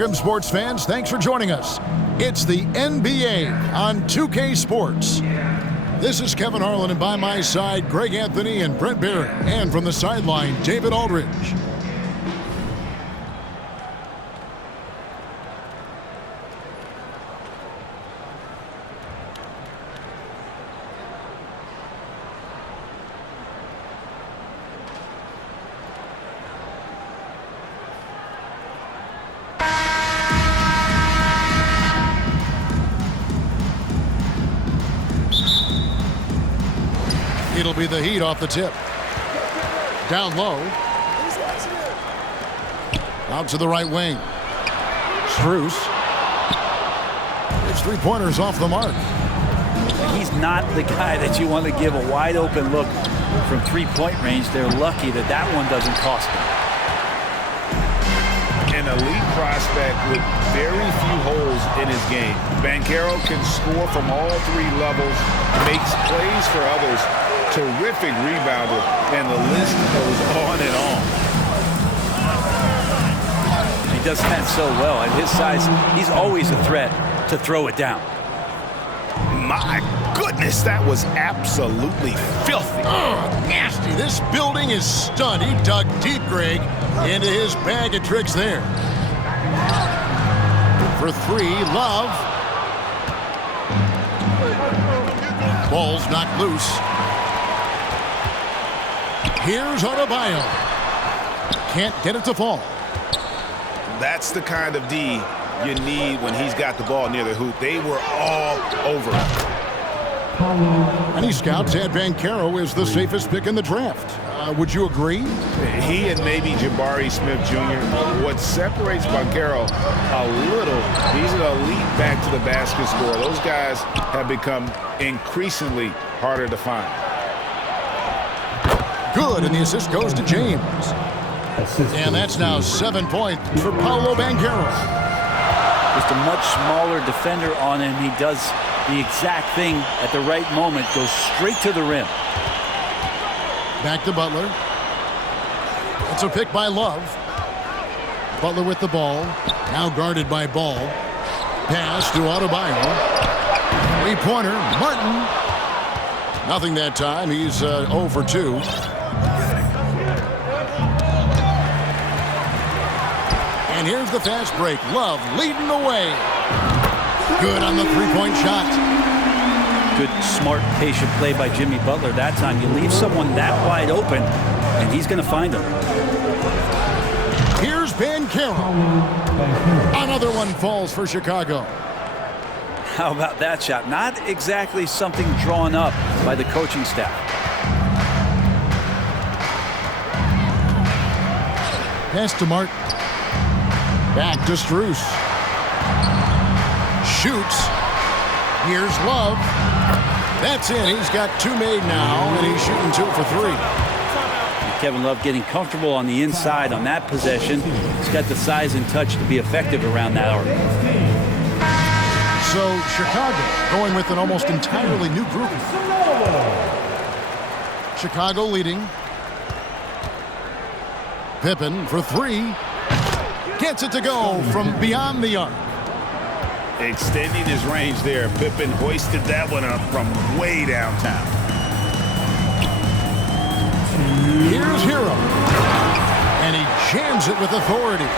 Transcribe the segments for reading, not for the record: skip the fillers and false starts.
Welcome, sports fans. Thanks for joining us. It's the NBA on 2K Sports. This is Kevin Harlan, and by my side, Greg Anthony and Brent Barry. And from the sideline, David Aldridge. It'll be the Heat off the tip. Down low. Out to the right wing. Strus. His three-pointers off the mark. He's not the guy that you want to give a wide-open look from three-point range. They're lucky that that one doesn't cost them. An elite prospect with very few holes in his game. Banchero can score from all three levels, makes plays for others, terrific rebounder, and the list goes on and on. He does that so well. At his size, he's always a threat to throw it down. My goodness, that was absolutely filthy. Oh, nasty. This building is stunned. He dug deep, Greg, into his bag of tricks there. For three, Love. Ball's knocked loose. Here's Adebayo. Can't get it to fall. That's the kind of D you need when he's got the ball near the hoop. They were all over it. Many scouts had Banchero as the safest pick in the draft. Would you agree? He and maybe Jabari Smith Jr. What separates Banchero a little, he's an elite back to the basket scorer. Those guys have become increasingly harder to find. Good, and the assist goes to James. And that's now 7 points for Paolo Banchero. Just a much smaller defender on him. He does the exact thing at the right moment, goes straight to the rim. Back to Butler. It's a pick by Love. Butler with the ball. Now guarded by Ball. Pass to Adebayo. Three-pointer, Martin. Nothing that time. He's 0 for 2. And here's the fast break. Love leading the way. Good on the three-point shot. Good, smart, patient play by Jimmy Butler that time. You leave someone that wide open, and he's going to find them. Here's Banchero. Another one falls for Chicago. How about that shot? Not exactly something drawn up by the coaching staff. Pass to Martin. Back to Strus. Shoots. Here's Love. That's in. He's got two made now, and he's shooting 2 for 3. Kevin Love getting comfortable on the inside on that possession. He's got the size and touch to be effective around that arc. So Chicago going with an almost entirely new group. Chicago leading. Pippen for 3. Gets it to go from beyond the arc. Extending his range there. Pippen hoisted that one up from way downtown. Here's Hero. And he jams it with authority.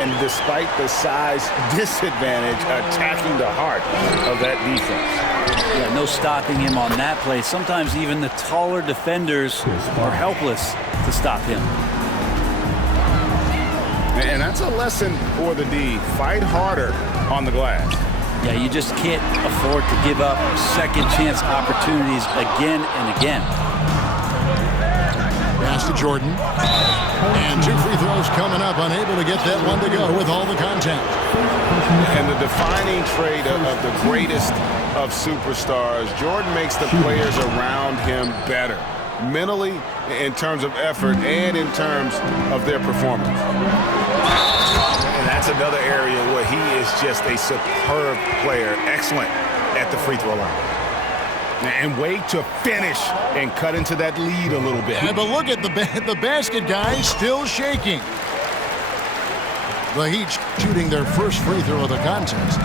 And despite the size disadvantage, attacking the heart of that defense. Yeah, no stopping him on that play. Sometimes even the taller defenders are helpless to stop him. And that's a lesson for the D. Fight harder on the glass. Yeah, you just can't afford to give up second chance opportunities again and again. Pass to Jordan. And 2 free throws coming up. Unable to get that one to go with all the contact. And the defining trait of the greatest of superstars, Jordan makes the players around him better. Mentally, in terms of effort, and in terms of their performance. And that's another area where he is just a superb player, excellent at the free throw line. And wait to finish and cut into that lead a little bit. Yeah, but look at the basket guy still shaking. The Heat shooting their first free throw of the contest.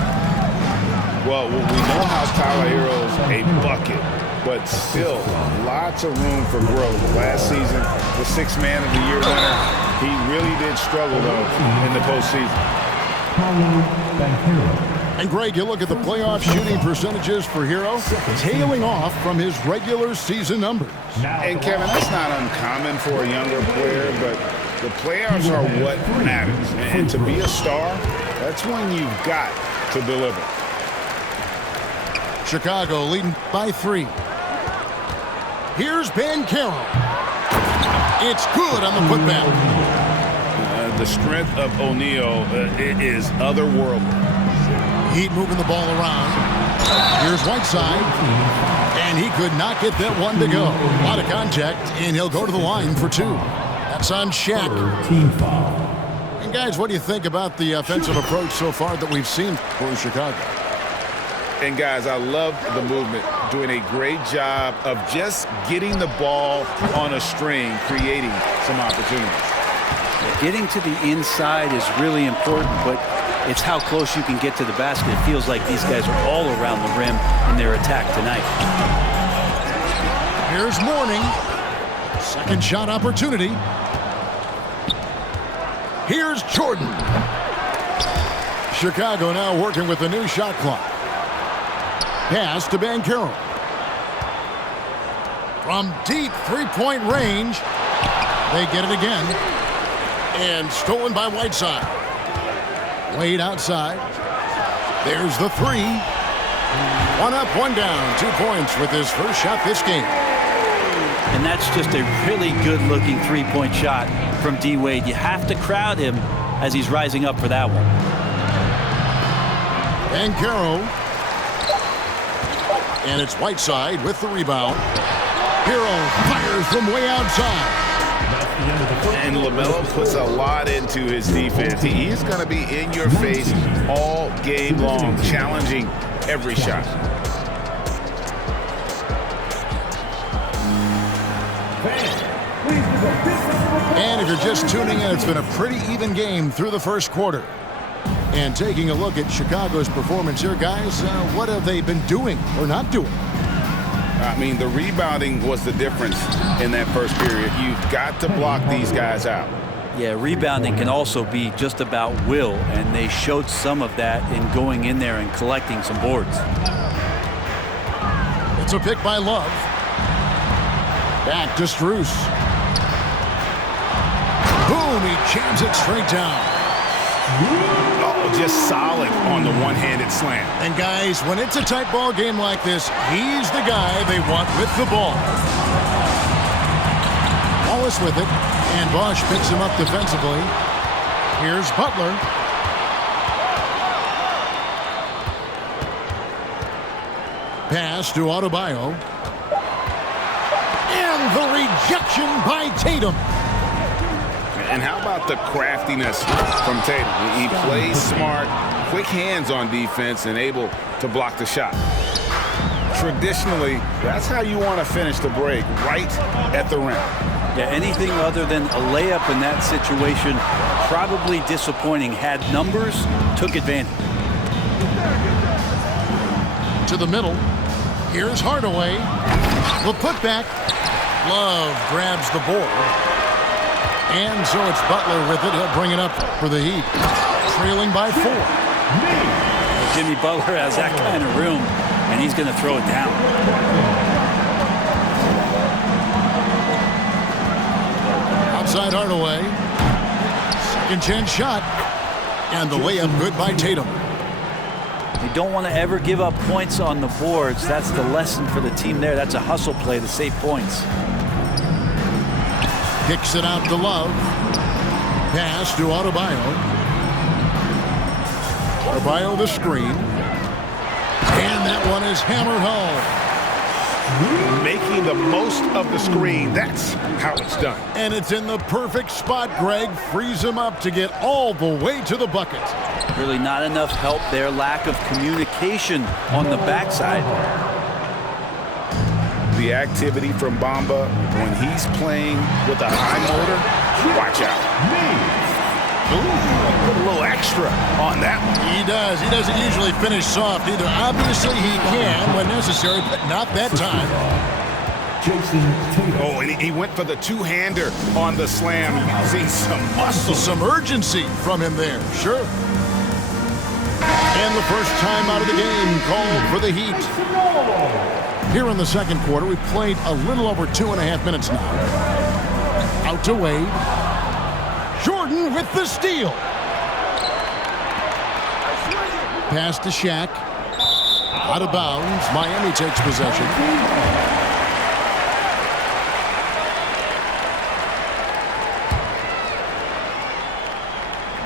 Well, we know how Tyler Hero's a bucket, but still lots of room for growth. Last season, the Sixth Man of the Year winner, he really did struggle, though, in the postseason. And, Greg, you look at the playoff shooting percentages for Hero, tailing off from his regular season numbers. And, Kevin, that's not uncommon for a younger player, but the playoffs are what matters. And to be a star, that's when you've got to deliver. Chicago leading by 3. Here's Banchero. It's good on the putback. The strength of O'Neal is otherworldly. Heat moving the ball around. Here's Whiteside. And he could not get that one to go. A lot of contact, and he'll go to the line for 2. That's on Shaq. Team foul. And, guys, what do you think about the offensive approach so far that we've seen for Chicago? And, guys, I love the movement, doing a great job of just getting the ball on a string, creating some opportunities. Getting to the inside is really important, but it's how close you can get to the basket. It feels like these guys are all around the rim in their attack tonight. Here's Mourning. Second shot opportunity. Here's Jordan. Chicago now working with the new shot clock. Pass to Banchero. From deep three-point range, they get it again. And stolen by Whiteside. Wade outside. There's the 3. 1 up, 1 down. 2 points with his first shot this game. And that's just a really good-looking three-point shot from D. Wade. You have to crowd him as he's rising up for that one. Banchero. And it's Whiteside with the rebound. Hero fires from way outside. And LaMelo puts a lot into his defense. He's going to be in your face all game long, challenging every shot. And if you're just tuning in, it's been a pretty even game through the first quarter. And taking a look at Chicago's performance here, guys, what have they been doing or not doing? I mean, the rebounding was the difference in that first period. You've got to block these guys out. Yeah, rebounding can also be just about will, and they showed some of that in going in there and collecting some boards. It's a pick by Love. Back to Strus. Boom, he jams it straight down. Oh, just solid on the one-handed slam. And guys, when it's a tight ball game like this, he's the guy they want with the ball. Wallace with it, and Bosch picks him up defensively. Here's Butler. Pass to Adebayo. And the rejection by Tatum. And how about the craftiness from Tatum? He plays smart, quick hands on defense, and able to block the shot. Traditionally, that's how you want to finish the break, right at the rim. Yeah, anything other than a layup in that situation, probably disappointing. Had numbers, took advantage. To the middle. Here's Hardaway. The putback. Love grabs the board. And so it's Butler with it. He'll bring it up for the Heat. Trailing by 4. Jimmy Butler has that kind of room, and he's going to throw it down. Outside Hardaway. Second chance shot. And the layup good by Tatum. You don't want to ever give up points on the boards. That's the lesson for the team there. That's a hustle play to save points. Kicks it out to Love. Pass to Adebayo. Adebayo the screen. And that one is hammered home. Making the most of the screen. That's how it's done. And it's in the perfect spot, Greg. Frees him up to get all the way to the bucket. Really not enough help there. Lack of communication on the backside. The activity from Bamba when he's playing with a high motor, watch out. Ooh, put a little extra on that one. He does. He doesn't usually finish soft either. Obviously, he can when necessary, but not that time. Oh, and he went for the two-hander on the slam, using some muscle. Some urgency from him there, sure. And the first time out of the game called for the Heat. Here in the second quarter, we've played a little over 2.5 minutes now. Out to Wade. Jordan with the steal. Pass to Shaq. Out of bounds. Miami takes possession.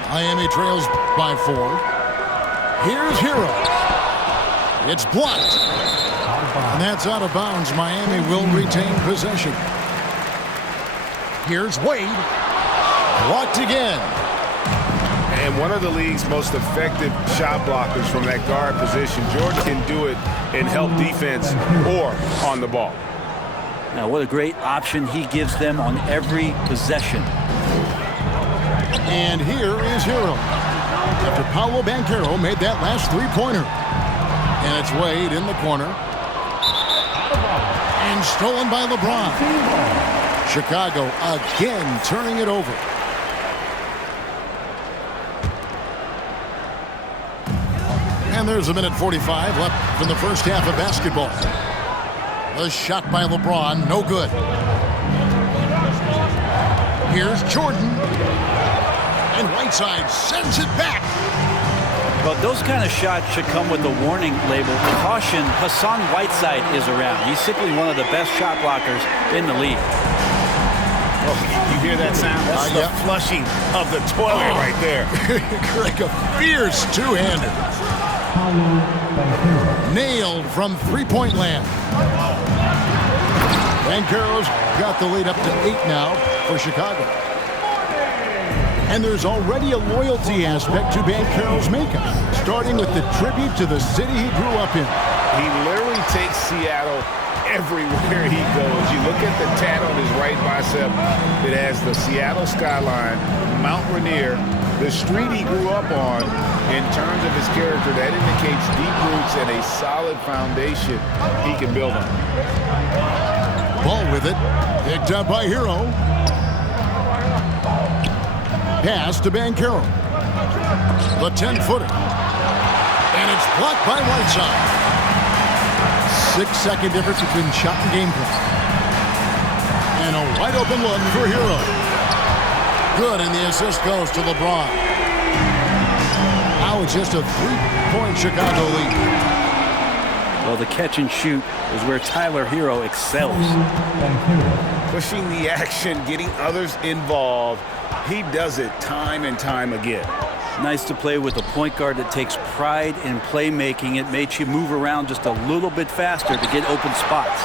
Miami trails by 4. Here's Hero. It's blocked. And that's out of bounds. Miami will retain possession. Here's Wade. Blocked again. And one of the league's most effective shot blockers from that guard position. Jordan can do it in help defense or on the ball. Now, what a great option he gives them on every possession. And here is Hero. After Paolo Banchero made that last three-pointer. And it's Wade in the corner. And stolen by LeBron. Chicago again turning it over. And there's a minute 45 left in the first half of basketball. A shot by LeBron, no good. Here's Jordan. And Whiteside sends it back. Well, those kind of shots should come with a warning label. Caution, Hassan Whiteside is around. He's simply one of the best shot blockers in the league. Oh, you hear that sound? That's the flushing of the toilet right there. Like a fierce two-hander. Nailed from three-point land. Banchero's got the lead up to 8 now for Chicago. And there's already a loyalty aspect to Banchero's makeup, starting with the tribute to the city he grew up in. He literally takes Seattle everywhere he goes. You look at the tat on his right bicep. It has the Seattle skyline, Mount Rainier, the street he grew up on. In terms of his character, that indicates deep roots and a solid foundation he can build on. Ball with it, picked up by Hero. Pass to Banchero. The 10-footer. And it's blocked by Whiteside. 6-second difference between shot and game clock. And a wide open look for Hero. Good, and the assist goes to LeBron. Now it's just a 3-point Chicago lead. Well, the catch and shoot is where Tyler Hero excels. Pushing the action, getting others involved. He does it time and time again. Nice to play with a point guard that takes pride in playmaking. It makes you move around just a little bit faster to get open spots.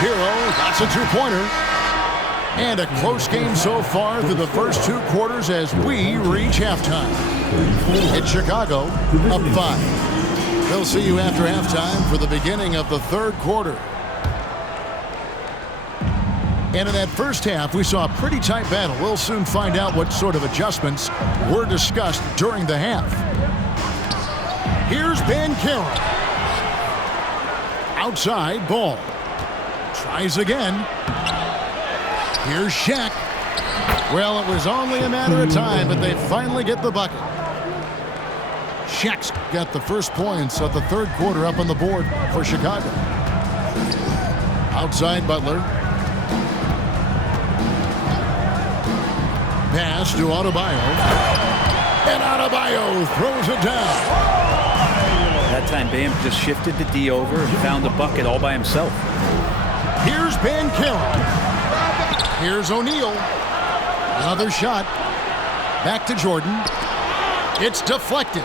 Hero, that's a two-pointer. And a close game so far through the first 2 quarters as we reach halftime. It's Chicago up 5. We'll see you after halftime for the beginning of the third quarter. And in that first half, we saw a pretty tight battle. We'll soon find out what sort of adjustments were discussed during the half. Here's Banchero. Outside, Ball. Tries again. Here's Shaq. Well, it was only a matter of time, but they finally get the bucket. Shaq's got the first points of the third quarter up on the board for Chicago. Outside, Butler. Pass to Adebayo. And Adebayo throws it down. That time, Bam just shifted the D over and found the bucket all by himself. Here's Banchero. Here's O'Neal. Another shot. Back to Jordan. It's deflected.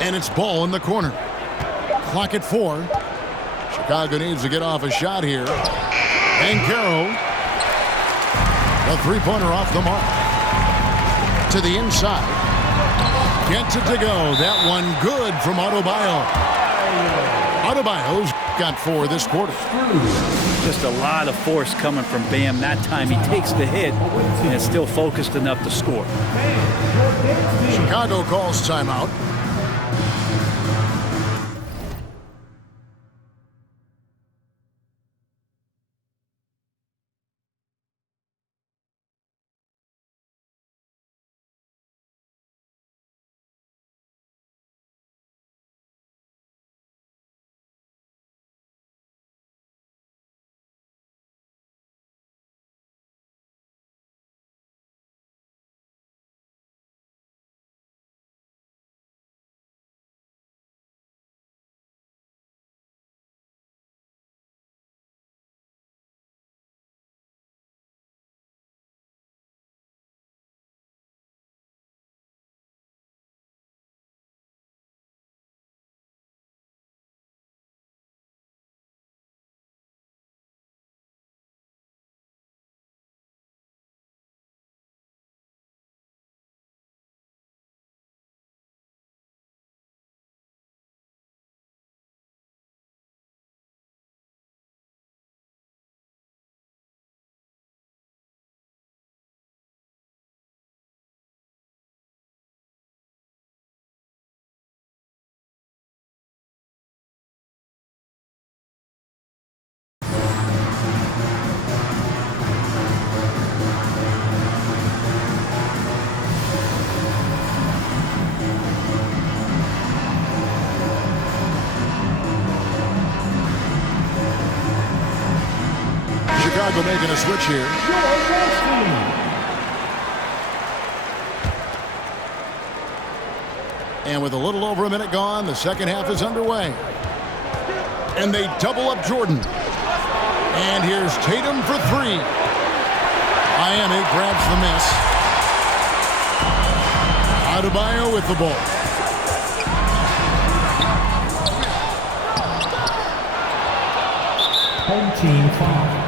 And it's Ball in the corner. Clock at 4. Chicago needs to get off a shot here. Banchero. The three-pointer off the mark. To the inside. Gets it to go. That one good from Adebayo. Adebayo's got 4 this quarter. Just a lot of force coming from Bam that time. He takes the hit and is still focused enough to score. Chicago calls timeout. Chicago making a switch here. And with a little over a minute gone, the second half is underway. And they double up Jordan. And here's Tatum for 3. Miami grabs the miss. Adebayo with the ball. Home team foul.